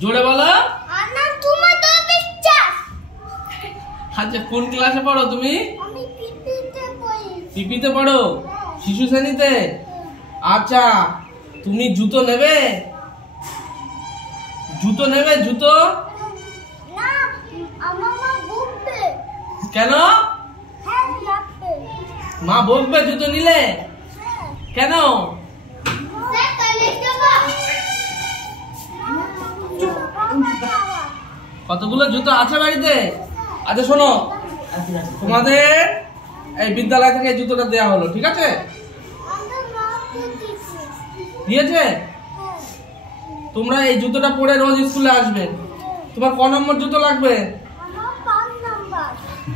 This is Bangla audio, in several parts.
জোরে বলো। আচ্ছা কোন ক্লাসে পড়ো তুমি? পিপিতে পড়ো, শিশু শ্রেণীতে। আচ্ছা তুমি জুতো নেবে? জুতো নেবে? জুতো কেন? মা বকবে জুতো নিলে? কেন? কতগুলো জুতো আছে বাড়িতে? আচ্ছা শোনো, তোমাদের এই বিদ্যালয় থেকে এই জুতোটা দেওয়া হলো, ঠিক আছে? দিয়েছে? তোমরা এই জুতোটা পরে রোজ স্কুলে আসবে। তোমার ক নম্বর জুতো লাগবে?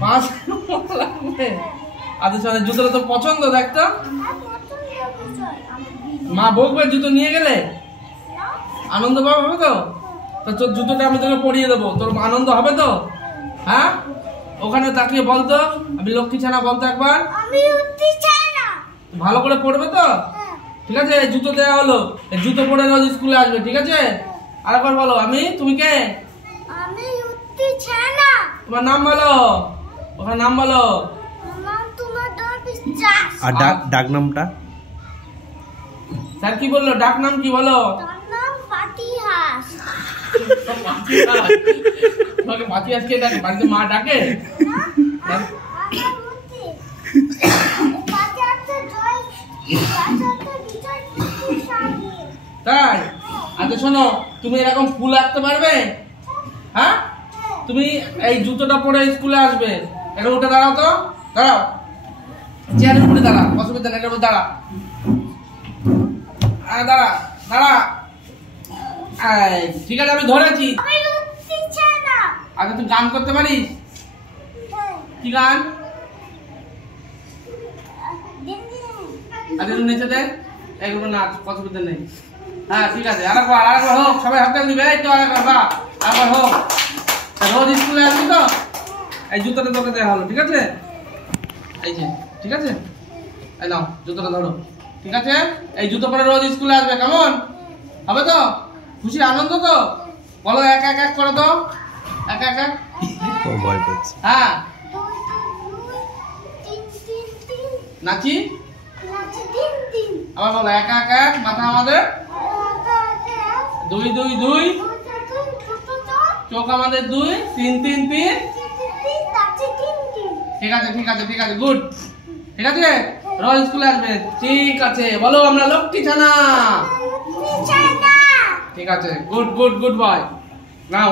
5 নম্বর লাগবে। আচ্ছা জুতোটা তো পছন্দ, দেখতো। মা বকবে জুতো নিয়ে গেলে? আনন্দ পাবে তো? তোর জুতোটা আমি তোকে পরিয়ে দেবো, তোর আনন্দ হবে তো? হ্যাঁ, ওখানে তাকিয়ে বলতো আমি লক্ষ্মী ছানা, বলতো একবার। ভালো করে পড়বে তো? ঠিক আছে, জুতো দেওয়া হলো, জুতো পরে রোজ স্কুলে আসবে, ঠিক আছে? আরেকবার বলো, আমি, তুমি কে? তোমার নাম বলো, ওখানে নাম বলো। আর ডাক নামটা? স্যার কি বললো? ডাক নাম কি বলো? তোমাকে পাতিহাস কে ডাকে? বাড়িতে মা ডাকে? তাই? আচ্ছা শোনো, তুমি এরকম ফুল আঁকতে পারবে? হ্যাঁ, তুমি এই জুতোটা পরে স্কুলে আসবে। এটা উঠে দাঁড়াও তো, দাঁড়াও, চেয়ারের উপরে দাঁড়া, অসুবিধা নেই, এটার উপর দাঁড়া, দাঁড়া দাঁড়া। ঠিক আছে, আমি ধরেছি। আচ্ছা তুই গান করতে পারিস? কি গান? আচ্ছা তুই নেচে দেখ, এইগুলো নাচ, অসুবিধা নেই। হ্যাঁ ঠিক আছে, আরেকবার হোক, সবাই হাতে দিবে। এই তো আরেকবার, বাহ, আরেকবার হোক। রোজ স্কুলে আসবি তো? এই জুতোটা তোকে দেওয়া হলো, ঠিক আছে? এই যে, ঠিক আছে, এই নাও জুতোটা ধরো, ঠিক আছে? এই জুতো পরে রোজ স্কুলে আসবে, কেমন হবে তো? খুশি, আনন্দ তো? বলো, এক এক এক করো তো, এক এক এক। ভয় পাচ্ছে। হ্যাঁ নাচি, আবার বলো, এক এক এক, মাথা আমাদের 2 2 2, চোখ আমাদের 2 3 3 3। ঠিক আছে ঠিক আছে ঠিক আছে, গুড, ঠিক আছে, রোজ স্কুলে আসবে, ঠিক আছে? বলো, আমরা লক্ষ্মী ছানা। ঠিক আছে, গুড গুড গুড বয়। নাও।